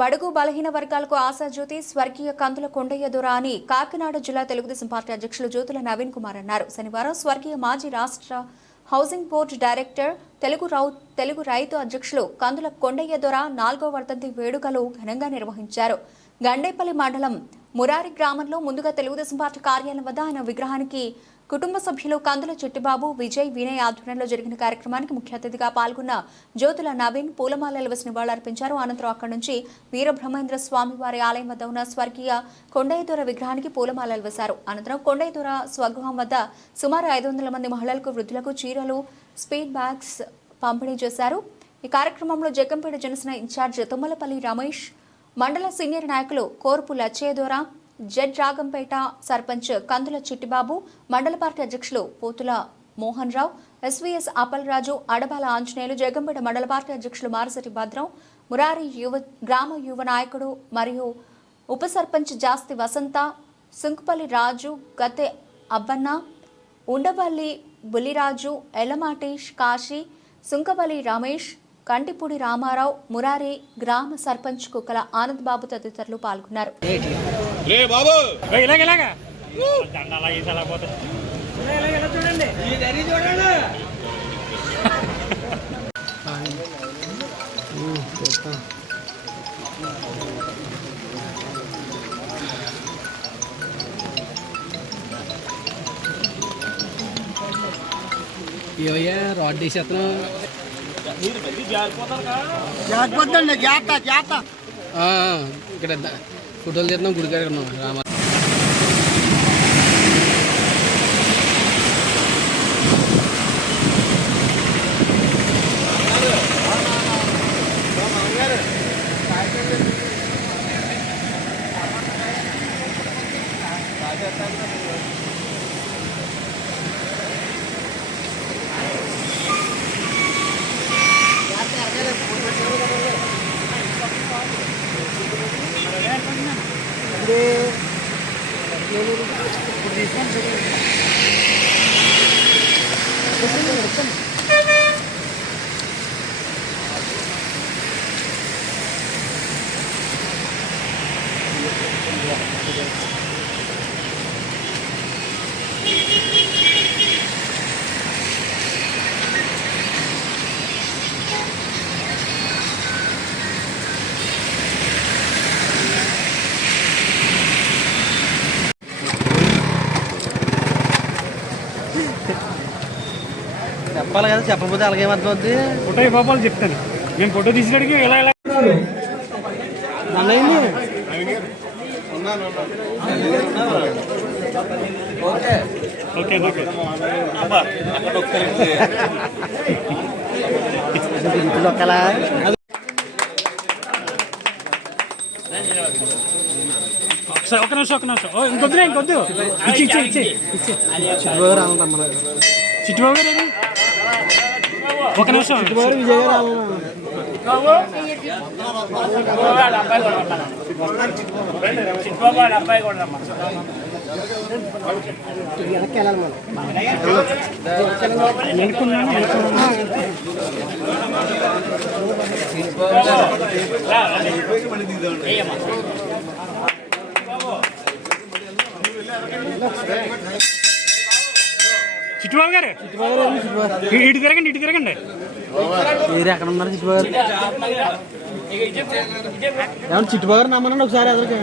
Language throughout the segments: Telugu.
బడుగు బలహీన వర్గాలకు ఆశాజ్యోతి స్వర్గీయ కందుల కొండయ్య దొర అని కాకినాడ జిల్లా తెలుగుదేశం పార్టీ అధ్యక్షులు జ్యోతుల నవీన్ కుమార్ అన్నారు. శనివారం స్వర్గీయ మాజీ రాష్ట్ర హౌసింగ్ బోర్డు డైరెక్టర్ తెలుగు రైతు అధ్యక్షులు కందుల కొండయ్య దొర 4వ వర్ధంతి వేడుకలు ఘనంగా నిర్వహించారు. గండేపల్లి మండలం మురారి గ్రామంలో ముందుగా తెలుగుదేశం పార్టీ కార్యాలయం వద్ద ఆయన విగ్రహానికి కుటుంబ సభ్యులు కందుల చిట్టిబాబు, విజయ్, వినయ్ ఆధ్వర్యంలో జరిగిన కార్యక్రమానికి ముఖ్య అతిథిగా పాల్గొన్న జ్యోతుల నవీన్ పూలమాలలు వేసి నివాళులర్పించారు. అనంతరం అక్కడి నుంచి వీరబ్రహ్మేంద్ర స్వామి వారి ఆలయం వద్ద ఉన్న స్వర్గీయ కొండయ్య దొర విగ్రహానికి పూలమాలలు వేశారు. అనంతరం కొండయ్య దొర స్వగృహం వద్ద సుమారు 500 మంది మహిళలకు, వృద్ధులకు చీరలు, స్పీడ్ బ్యాగ్స్ పంపిణీ చేశారు. ఈ కార్యక్రమంలో జగ్గంపేట జనసేన ఇన్ఛార్జ్ తుమ్మలపల్లి రమేష్, మండల సీనియర్ నాయకులు కోర్పు లచ్చయ్యదొర, జడ్ రాగంపేట సర్పంచ్ కందుల చిట్టిబాబు, మండల పార్టీ అధ్యక్షులు పోతుల మోహన్ రావు, ఎస్వీఎస్ అప్పలరాజు, అడబాల ఆంజనేయులు, జగ్గంపేట మండల పార్టీ అధ్యక్షులు మారసటి భద్రం, మురారి గ్రామ యువ నాయకుడు మరియు ఉప సర్పంచ్ జాస్తి వసంత, సుంకుపల్లి రాజు, గద్దె అబ్బన్న, ఉండవల్లి బుల్లిరాజు, ఎలమాటి కాశీ, సుంకవల్లి రమేష్, కంటిపూడి రామారావు, మురారి గ్రామ సర్పంచ్ కుక్కల ఆనంద్ బాబు తదితరులు పాల్గొన్నారు. రాడ్ తీసేస్తున్నాం ఇక్కడ ఫోటోలు తీస్తున్నాం గుడికాడ ఉన్నాం రామ. చెప్పాలి కదా, చెప్పకపోతే అలాగే అర్థమవుద్ది. ఫోటో ఇవ్వాలి చెప్తాను. మేము ఫోటో తీసినడికి ఎలా ఎలా ఒక నిమిషం ఇంకొద్దు చిట్టుబాబు గారు ఒక నిమిషం విజయ్ గారు చిట్టుబాబు గారు ఇటు తిరగండి మీరు ఎక్కడ ఉన్నారు? చిట్టుబాబు ఏమన్నా చిట్టుబాబు గారు నమ్మనండి ఒకసారి ఎదురుగా.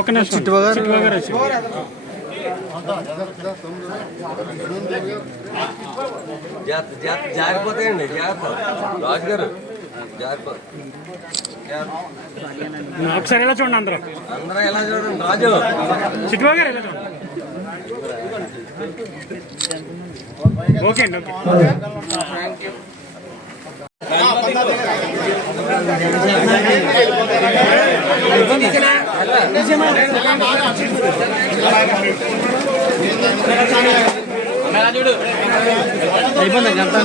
ఒక నిమిషం చిట్టుబాబు గారు జారిపోతాయండి. రాజు గారు ఒకసారి ఎలా చూడండి, అందరూ ఎలా చూడండి. రాజు చిట్టుబాబు గారు ఎలా చూడండి. ఓకే అండి, ఓకే. అయిపోయింది గంట.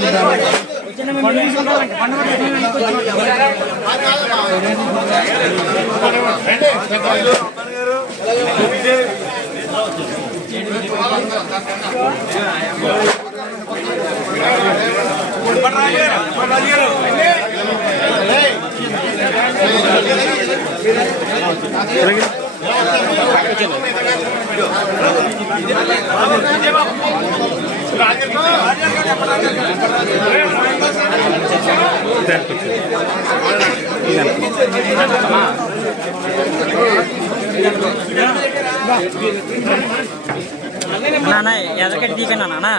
నాన్న ఎదకెట్టి తీయకండి నాన్న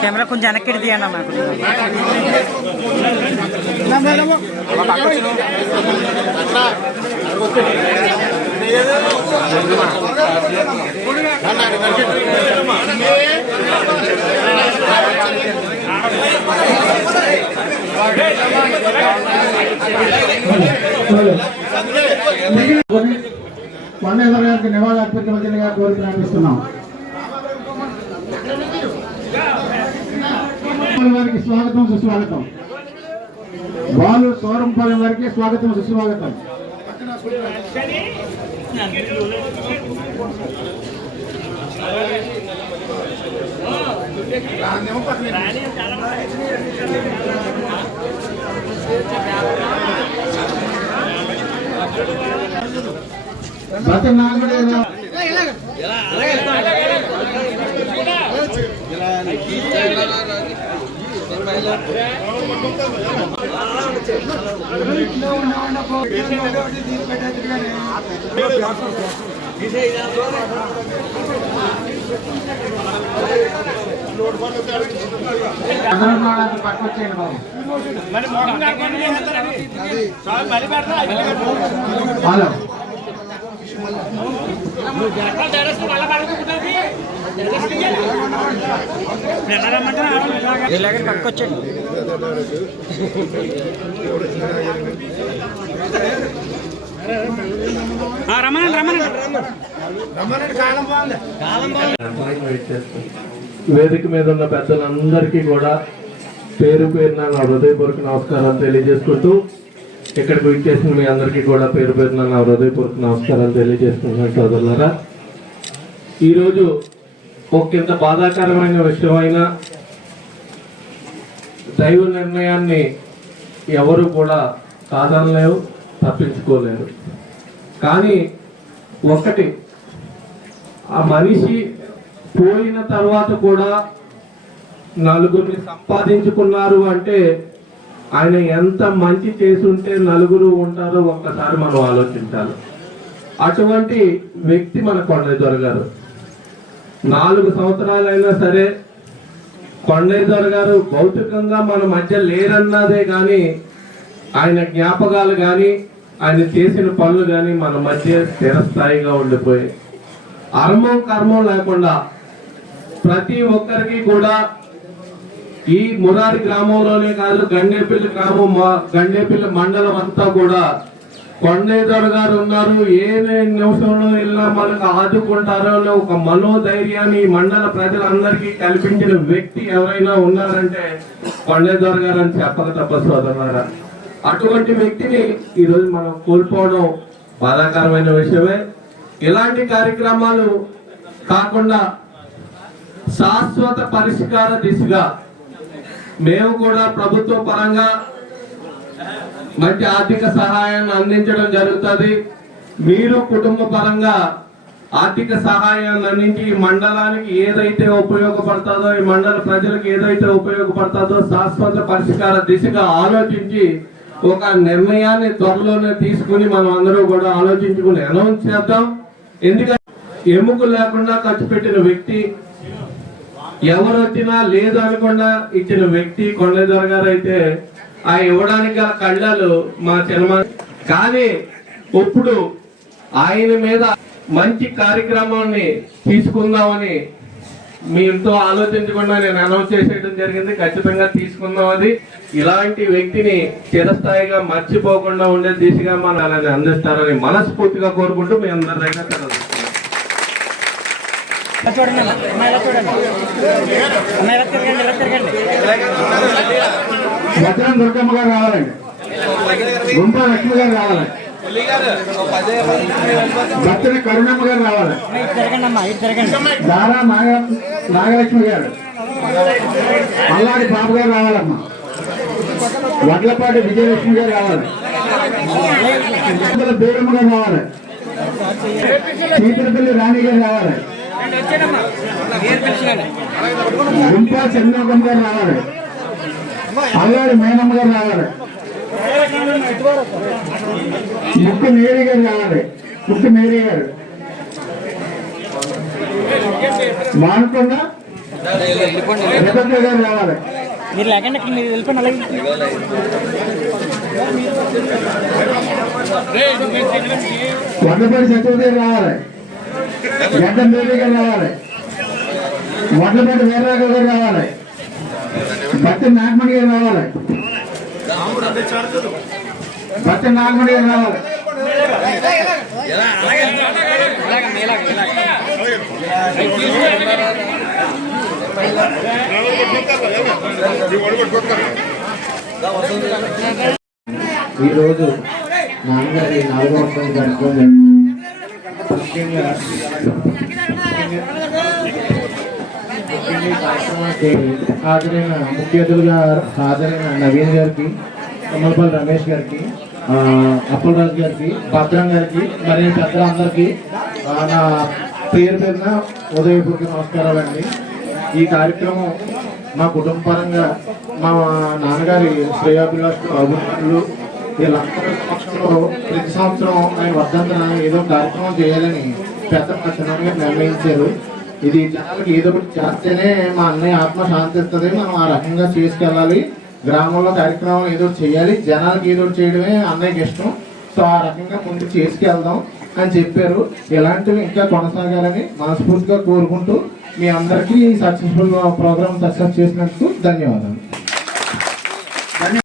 కెమెరా కొంచెం వెనక్కి తీయండి అన్న కొండేశ్వర గారికి నివాళులు అర్పించవలసిందిగా కోరిక ప్రార్థిస్తున్నాం. వారికి స్వాగతం సుస్వాగతం. బాలు సోరంపాలెం వారికి స్వాగతం సుస్వాగతం. పట్టుకొచ్చేయండి బాబు. హలో పట్టుకొచ్చండి. వేదిక మీద ఉన్న పెద్దలందరికీ కూడా పేరు పేరున నా హృదయపూర్వక నమస్కారాలు తెలియజేసుకుంటూ ఇక్కడికి విచ్చేసిన మీ అందరికీ కూడా పేరు పేరున నా హృదయపూర్వక నమస్కారాలు తెలియజేసుకుంటున్నాను సోదరులారా. ఈరోజు ఒకంత బాధాకరమైన విషయమైన దైవ నిర్ణయాన్ని ఎవరు కూడా కాదనలేవు, తప్పించుకోలేరు. కానీ ఒకటి, ఆ మనిషి పోయిన తర్వాత కూడా నలుగురిని సంపాదించుకున్నారు అంటే ఆయన ఎంత మంచి చేసుంటే నలుగురు ఉంటారో ఒక్కసారి మనం ఆలోచించాలి. అటువంటి వ్యక్తి మన కొండయ్య గారు. 4 సంవత్సరాలైనా సరే కొండయ్య గారు భౌతికంగా మన మధ్య లేరన్నదే కానీ ఆయన జ్ఞాపకాలు కానీ ఆయన చేసిన పనులు కానీ మన మధ్య స్థిరస్థాయిగా ఉండిపోయాయి. అర్మం కర్మం లేకుండా ప్రతి ఒక్కరికి కూడా ఈ మురారి గ్రామంలోనే కాదు, గండేపల్లి గ్రామం, గండేపల్లి మండలం అంతా కూడా కొండయ్య గారు ఉన్నారు, ఏ నిమిషంలో వెళ్ళినా మనకు ఆదుకుంటారో అనే ఒక మనోధైర్యాన్ని ఈ మండల ప్రజలందరికీ కల్పించిన వ్యక్తి ఎవరైనా ఉన్నారంటే కొండయ్య గారు అని చెప్పక తప్ప సోదరులారా. అటువంటి వ్యక్తిని ఈరోజు మనం కోల్పోవడం బాధాకరమైన విషయమే. ఇలాంటి కార్యక్రమాలు కాకుండా శాశ్వత పరిష్కార దిశగా మేము కూడా ప్రభుత్వ పరంగా మంచి ఆర్థిక సహాయాన్ని అందించడం జరుగుతుంది. మీరు కుటుంబ పరంగా ఆర్థిక సహాయాన్ని అందించి ఈ మండలానికి ఏదైతే ఉపయోగపడుతుందో, ఈ మండల ప్రజలకు ఏదైతే ఉపయోగపడుతుందో శాశ్వత పరిష్కార దిశగా ఆలోచించి ఒక నిర్ణయాన్ని త్వరలోనే తీసుకుని మనం అందరూ కూడా ఆలోచించుకుని అనౌన్స్ చేద్దాం. ఎందుకంటే ఎముక లేకుండా ఖర్చు పెట్టిన వ్యక్తి, ఎవరు వచ్చినా లేదు అనకుండా ఇచ్చిన వ్యక్తి కొండయ్య గారు అయితే ఆ ఇవ్వడానికి గల కళ్ళాలు మా చిన్న. కానీ ఇప్పుడు ఆయన మీద మంచి కార్యక్రమాన్ని తీసుకుందామని మీతో ఆలోచించకుండా నేను అనౌన్స్ చేసేయడం జరిగింది. ఖచ్చితంగా తీసుకుందాం. అది ఇలాంటి వ్యక్తిని చిరస్థాయిగా మర్చిపోకుండా ఉండే దిశగా మనం అలానే అందిస్తారని మనస్ఫూర్తిగా కోరుకుంటూ మీ అందరి దగ్గర తెలుసు. వజ్రం దుర్గమ్మ గారు రావాలండి, గుంప లక్ష్మి గారు రావాలండి. బత్తన కరుణమ్మ గారు రావాలి. ఇటు తిరగండి అమ్మా, ఇటు తిరగండి. దారా నాగలక్ష్మి గారు, అల్లాడి బాబు గారు రావాలమ్మా. వడ్లపాటి విజయలక్ష్మి గారు రావాలి. బేరమ్మ గారు రావాలి. చీతలపల్లి రాణి గారు రావాలి. గుంపా చంద్రబాబు గారు రావాలి. అల్లాడి మేనమ్మ గారు రావాలి. ముక్కు మేరీ గారు రావాలి. ముక్కు మేరీ గారు. మానుకొండ రెబెక్క గారు రావాలి. మీరు లేకండి, ఇక్కడ మీరు వెళ్ళిపోండి. అలాగే వడ్లపాటి సత్యవతి రావాలి. గడ్డ మేరీ గారు రావాలి. వడ్లపాటి వీరరాఘవ గారు రావాలి. బత్తి నాగమణి గారు రావాలి. బత్తి నాగమణి గారు రావాలి. ఈరోజు నాన్నగారి 4వ వర్షం జరుపుకోలేదు. ముఖ్యంగా కార్యక్రమానికి హాజరైన ముఖ్య అతిథులుగా హాజరైన నవీన్ గారికి, కమల్పల్లి రమేష్ గారికి, అప్పలరాజు గారికి, భద్రం గారికి, మరియు పెద్దలందరికీ నా పేరు పేరున ఉదయపూర్వక నమస్కారాలండి. ఈ కార్యక్రమం మా కుటుంబ పరంగా మా నాన్నగారి శ్రేయాభిలాషులు, అభిమానులు వీళ్ళందరి సమక్షంలో ప్రతి సంవత్సరం ఆయన వర్ధంతన ఏదో కార్యక్రమం చేయాలని పెద్ద పట్టణంగా నిర్ణయించారు. ఇది జనాలకి ఏదో ఒకటి చేస్తేనే మా అన్నయ్య ఆత్మ శాంతిస్తుంది, మనం ఆ రకంగా చేసుకెళ్ళాలి, గ్రామంలో కార్యక్రమం ఏదో చేయాలి, జనాలకి ఏదో చేయడమే అన్నయ్యకి ఇష్టం, సో ఆ రకంగా ముందుకు చేసుకెళ్దాం అని చెప్పారు. ఇలాంటివి ఇంకా కొనసాగాలని మనస్ఫూర్తిగా కోరుకుంటూ మీ అందరికీ సక్సెస్ఫుల్ ప్రోగ్రామ్ సక్సెస్ చేసినందుకు ధన్యవాదాలు.